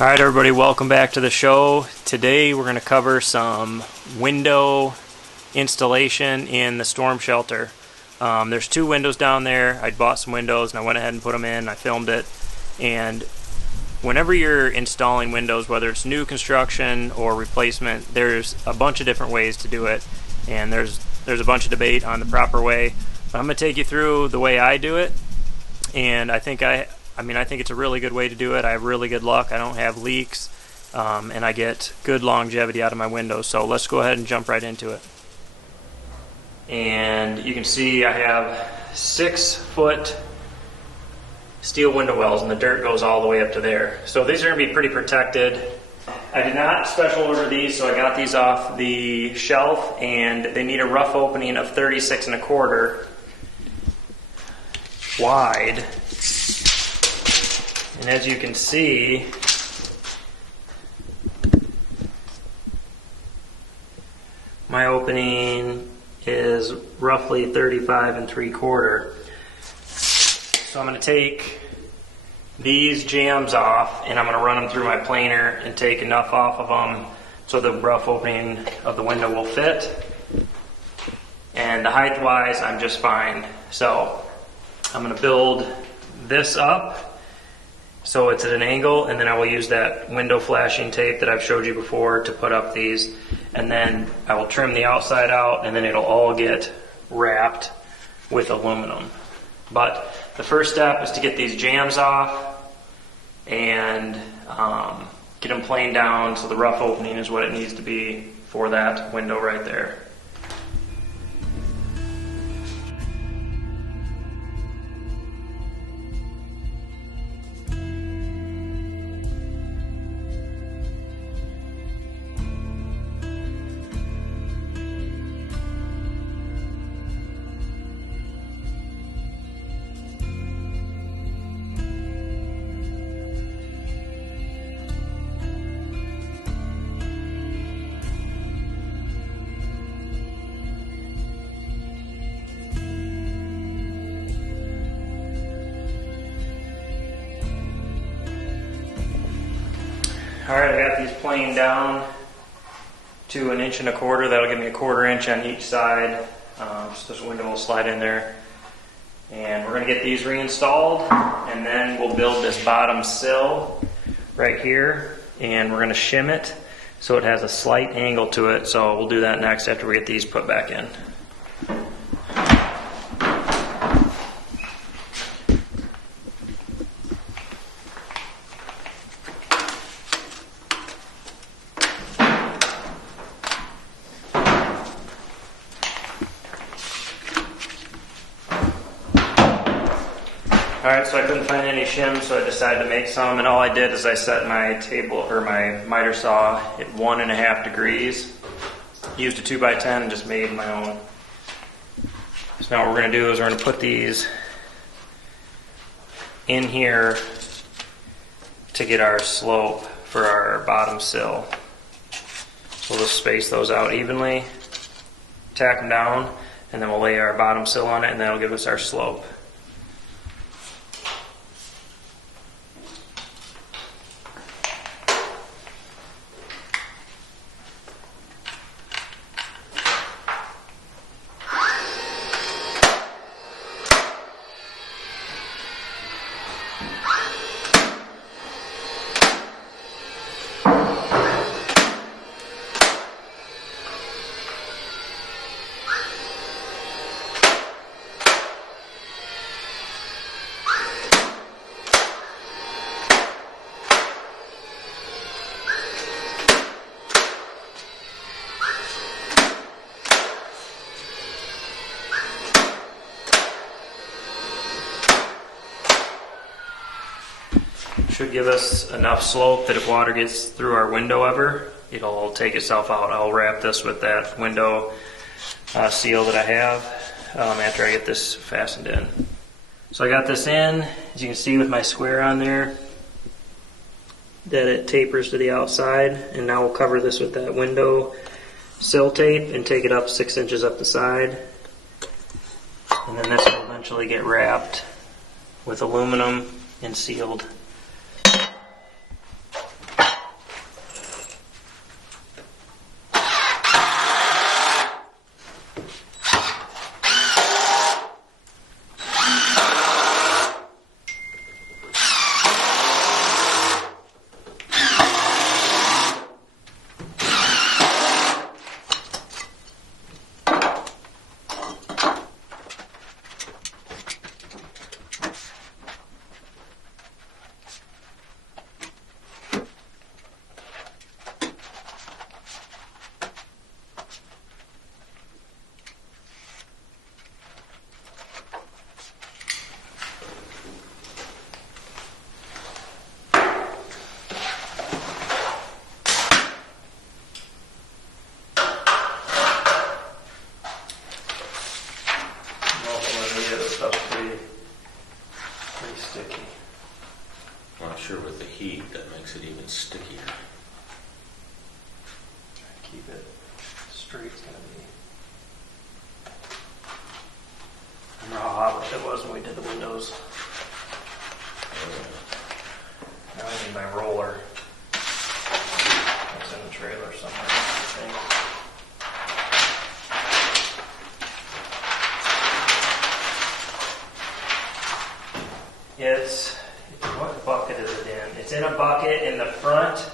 Alright everybody, welcome back to the show. Today we're going to cover some window installation in the storm shelter. There's two windows down there. I bought some windows and I went ahead and put them in. I filmed it. And whenever you're installing windows, whether it's new construction or replacement, there's a bunch of different ways to do it. And there's a bunch of debate on the proper way. But I'm going to take you through the way I do it. And I think it's a really good way to do it. I have really good luck. I don't have leaks, and I get good longevity out of my windows. So let's go ahead and jump right into it. And you can see I have 6-foot steel window wells, and the dirt goes all the way up to there. So these are going to be pretty protected. I did not special order these, so I got these off the shelf, and they need a rough opening of 36 1/4 wide. And as you can see, my opening is roughly 35 3/4. So I'm going to take these jambs off and I'm going to run them through my planer and take enough off of them so the rough opening of the window will fit. And the height wise, I'm just fine. So I'm going to build this up so it's at an angle, and then I will use that window flashing tape that I've showed you before to put up these, and then I will trim the outside out, and then it'll all get wrapped with aluminum. But the first step is to get these jambs off and get them planed down so the rough opening is what it needs to be for that window right there. Alright, I got these planed down to 1 1/4 inches. That'll give me 1/4 inch on each side. So this window will slide in there. And we're going to get these reinstalled, and then we'll build this bottom sill right here, and we're going to shim it so it has a slight angle to it. So we'll do that next after we get these put back in. Alright, so I couldn't find any shims, so I decided to make some, and all I did is I set my table, or my miter saw, at 1.5 degrees. Used a 2x10 and just made my own. So now what we're going to do is we're going to put these in here to get our slope for our bottom sill. We'll just space those out evenly, tack them down, and then we'll lay our bottom sill on it, and that'll give us our slope. Should give us enough slope that if water gets through our window ever, it'll take itself out. I'll wrap this with that window seal that I have after I get this fastened in. So I got this in, as you can see with my square on there, that it tapers to the outside, and now we'll cover this with that window sill tape and take it up 6 inches up the side. And then this will eventually get wrapped with aluminum and sealed. makes it even stickier. Keep it straight. It's gonna be. I remember how hot it was when we did the windows. Now I need my roller. It's in the trailer somewhere, I think. What bucket is it in? It's in a bucket in the front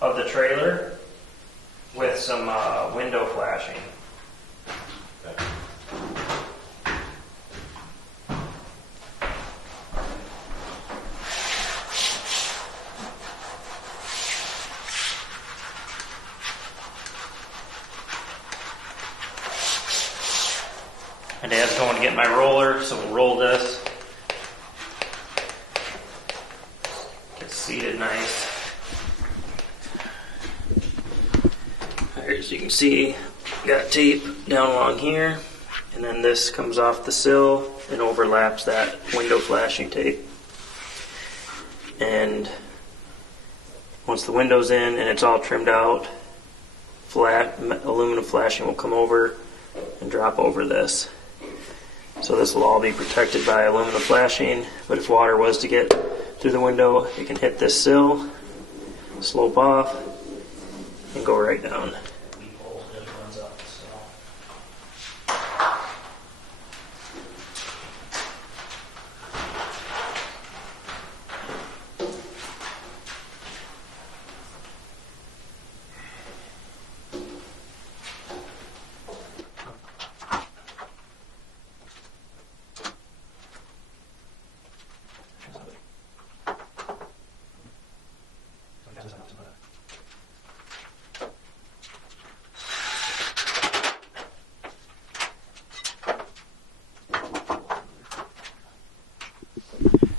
of the trailer with some window flashing. My dad's going to get my roller, so we'll roll this. Get seated nice. Alright, as you can see, got tape down along here, and then this comes off the sill and overlaps that window flashing tape. And once the window's in and it's all trimmed out, aluminum flashing will come over and drop over this. So this will all be protected by aluminum flashing, but if water was to get through the window, it can hit this sill, slope off, and go right down.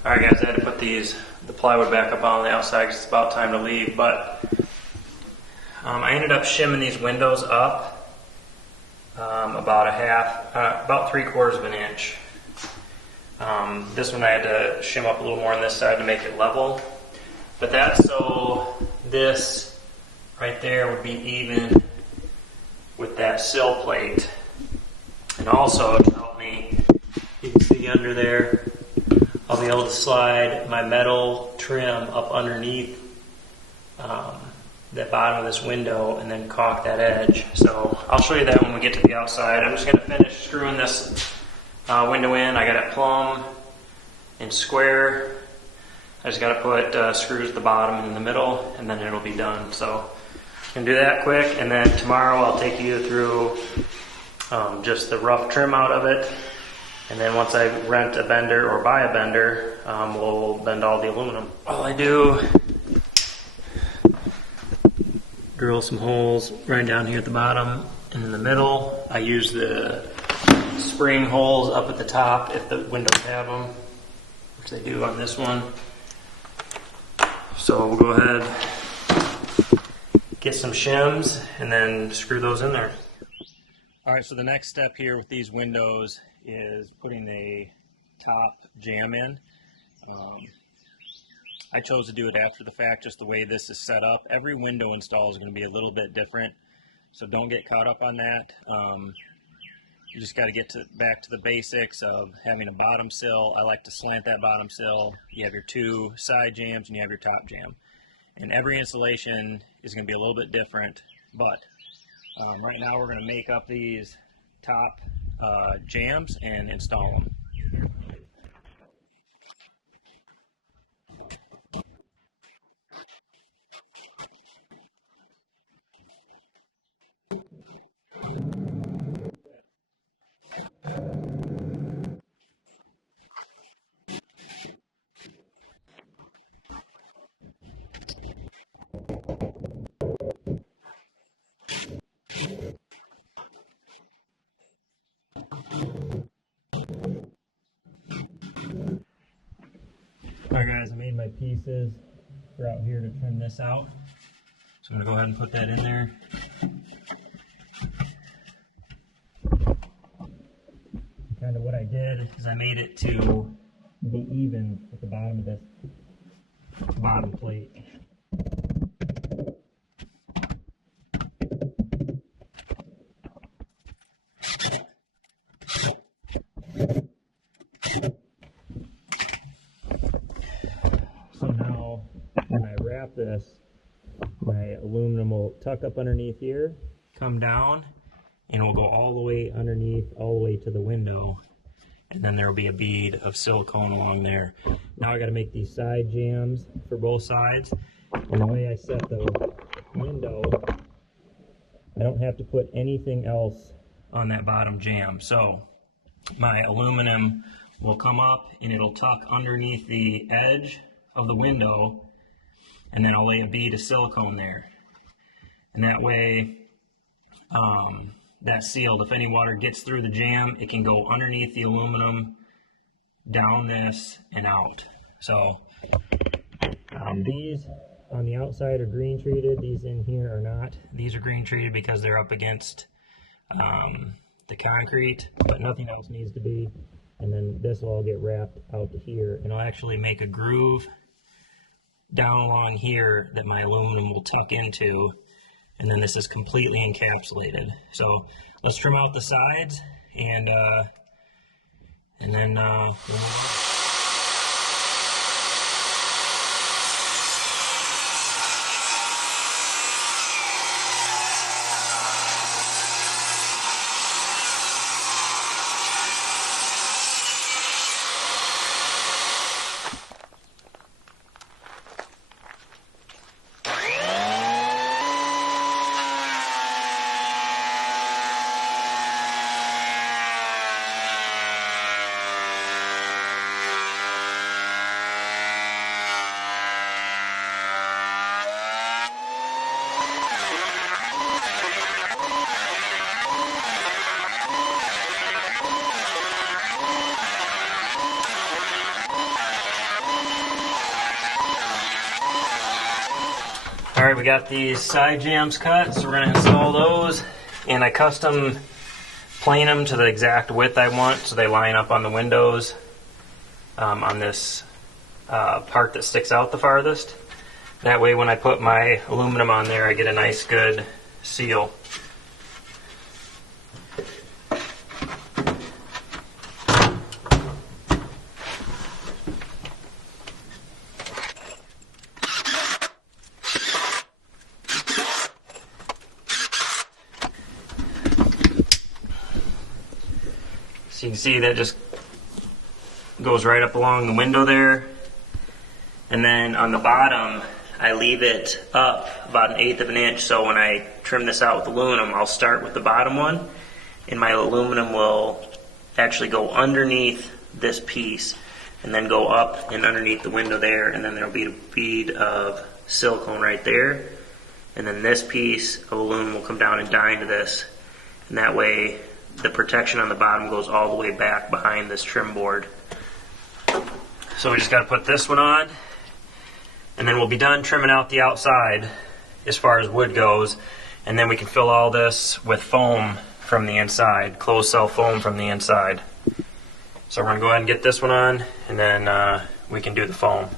Alright guys, I had to put the plywood back up on the outside because it's about time to leave, but I ended up shimming these windows up about 3/4 of an inch. This one I had to shim up a little more on this side to make it level, but that's so this right there would be even with that sill plate, and also to help me, you can see under there, I'll be able to slide my metal trim up underneath the bottom of this window and then caulk that edge. So I'll show you that when we get to the outside. I'm just going to finish screwing this window in. I got it plumb and square. I just got to put screws at the bottom and in the middle, and then it'll be done. So I'm going to do that quick, and then tomorrow I'll take you through just the rough trim out of it. And then once I rent a bender or buy a bender, we'll bend all the aluminum. All I do, drill some holes right down here at the bottom and in the middle. I use the spring holes up at the top if the windows have them, which they do on this one. So we'll go ahead, get some shims, and then screw those in there. All right, so the next step here with these windows is putting a top jam in. I chose to do it after the fact, just the way this is set up. Every window install is going to be a little bit different, so don't get caught up on that. You just got to get back to the basics of having a bottom sill. I like to slant that bottom sill. You have your two side jams and you have your top jam. And every installation is going to be a little bit different, but right now we're going to make up these top jams and install them. Alright guys, I made my pieces for out here to trim this out. So I'm going to go ahead and put that in there. Kind of what I did is I made it to be even with the bottom of this bottom plate. wrap this, my aluminum will tuck up underneath here, come down, and it will go all the way underneath, all the way to the window. And then there will be a bead of silicone along there. Now I got to make these side jams for both sides. And the way I set the window, I don't have to put anything else on that bottom jam. So my aluminum will come up and it'll tuck underneath the edge of the window, and then I'll lay a bead of silicone there. And that way, that's sealed. If any water gets through the jam, it can go underneath the aluminum, down this, and out. So these on the outside are green treated. These in here are not. These are green treated because they're up against the concrete, but nothing else needs to be. And then this will all get wrapped out to here, and I'll actually make a groove down along here that my aluminum will tuck into. And then this is completely encapsulated. So let's trim out the sides and then Alright, we got these side jams cut, so we're going to install those, and I custom plane them to the exact width I want so they line up on the windows on this part that sticks out the farthest. That way when I put my aluminum on there I get a nice good seal. So you can see that just goes right up along the window there. And then on the bottom, I leave it up about 1/8 of an inch. So when I trim this out with aluminum, I'll start with the bottom one. And my aluminum will actually go underneath this piece and then go up and underneath the window there. And then there'll be a bead of silicone right there. And then this piece of aluminum will come down and die into this. And that way, the protection on the bottom goes all the way back behind this trim board. So we just got to put this one on, and then we'll be done trimming out the outside as far as wood goes, and then we can fill all this with foam from the inside, closed cell foam from the inside. So we're going to go ahead and get this one on, and then we can do the foam.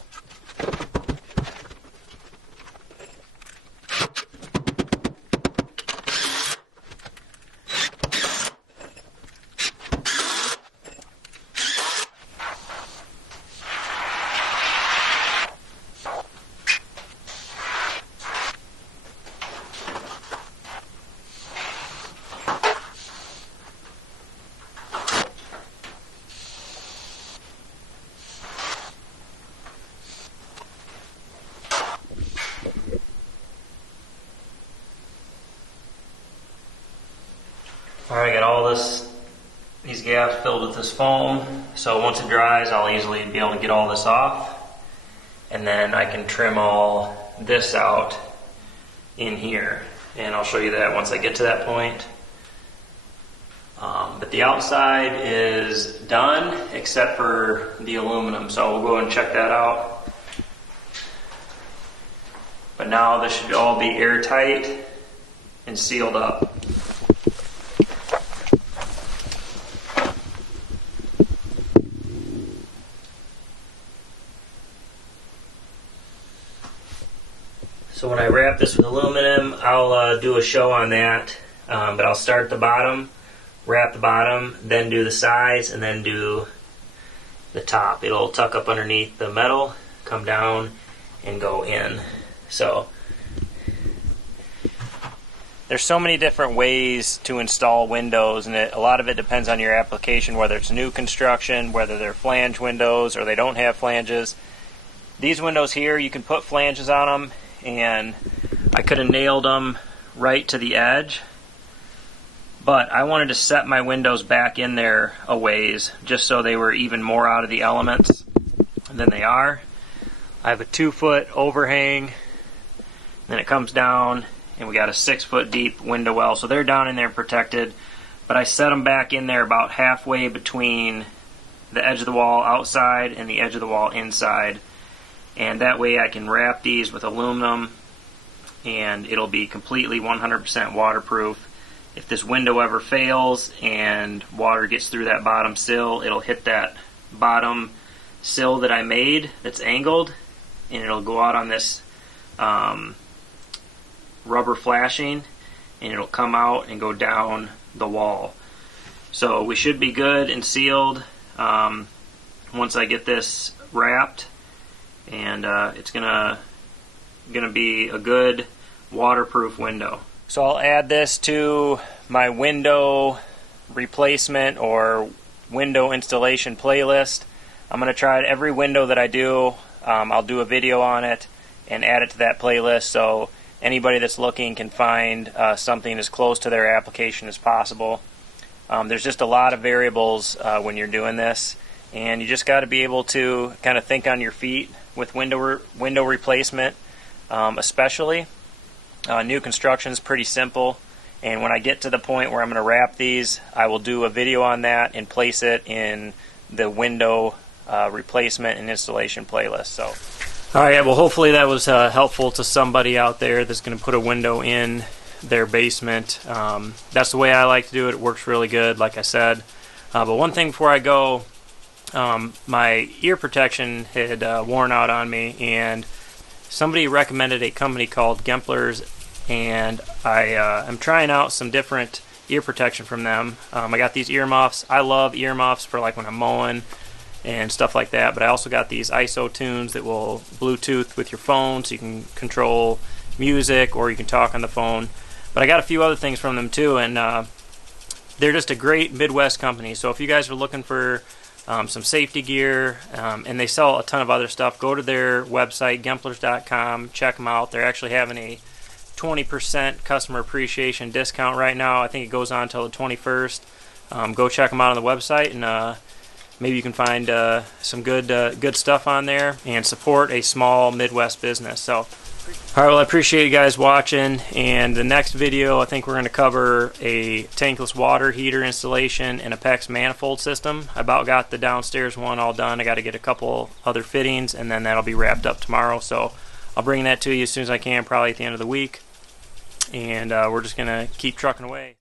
Alright, I got all these gaps filled with this foam, so once it dries I'll easily be able to get all this off, and then I can trim all this out in here, and I'll show you that once I get to that point. But the outside is done except for the aluminum, so we'll go and check that out. But now this should all be airtight and sealed up. So when I wrap this with aluminum, I'll do a show on that, but I'll start at the bottom, wrap the bottom, then do the sides, and then do the top. It'll tuck up underneath the metal, come down, and go in. So there's so many different ways to install windows, and a lot of it depends on your application, whether it's new construction, whether they're flange windows or they don't have flanges. These windows here, you can put flanges on them, and I could have nailed them right to the edge, but I wanted to set my windows back in there a ways just so they were even more out of the elements than they are. I have a 2-foot overhang, then it comes down, and we got a 6-foot deep window well, so they're down in there protected, but I set them back in there about halfway between the edge of the wall outside and the edge of the wall inside, and that way I can wrap these with aluminum and it'll be completely 100% waterproof. If this window ever fails and water gets through that bottom sill, it'll hit that bottom sill that I made that's angled, and it'll go out on this rubber flashing, and it'll come out and go down the wall. So we should be good and sealed once I get this wrapped, and it's gonna be a good waterproof window. So I'll add this to my window replacement or window installation playlist. I'm going to try it every window that I do. I'll do a video on it and add it to that playlist so anybody that's looking can find something as close to their application as possible. There's just a lot of variables when you're doing this, and you just got to be able to kind of think on your feet with window replacement, especially. New construction is pretty simple, and when I get to the point where I'm going to wrap these, I will do a video on that and place it in the window replacement and installation playlist. So, all right, well, hopefully that was helpful to somebody out there that's going to put a window in their basement. That's the way I like to do it. It works really good, like I said. But one thing before I go, my ear protection had worn out on me, and somebody recommended a company called Gemplers, and I'm trying out some different ear protection from them. I got these earmuffs. I love earmuffs for like when I'm mowing and stuff like that, but I also got these ISO tunes that will Bluetooth with your phone so you can control music or you can talk on the phone. But I got a few other things from them too, and they're just a great Midwest company. So if you guys are looking for some safety gear, and they sell a ton of other stuff, go to their website, Gemplers.com, check them out. They're actually having a 20% customer appreciation discount right now. I think it goes on until the 21st. Go check them out on the website, and maybe you can find some good stuff on there and support a small Midwest business. So, all right, well, I appreciate you guys watching, and the next video I think we're going to cover a tankless water heater installation and a PEX manifold system. I about got the downstairs one all done. I got to get a couple other fittings, and then that'll be wrapped up tomorrow. So I'll bring that to you as soon as I can, probably at the end of the week, and we're just going to keep trucking away.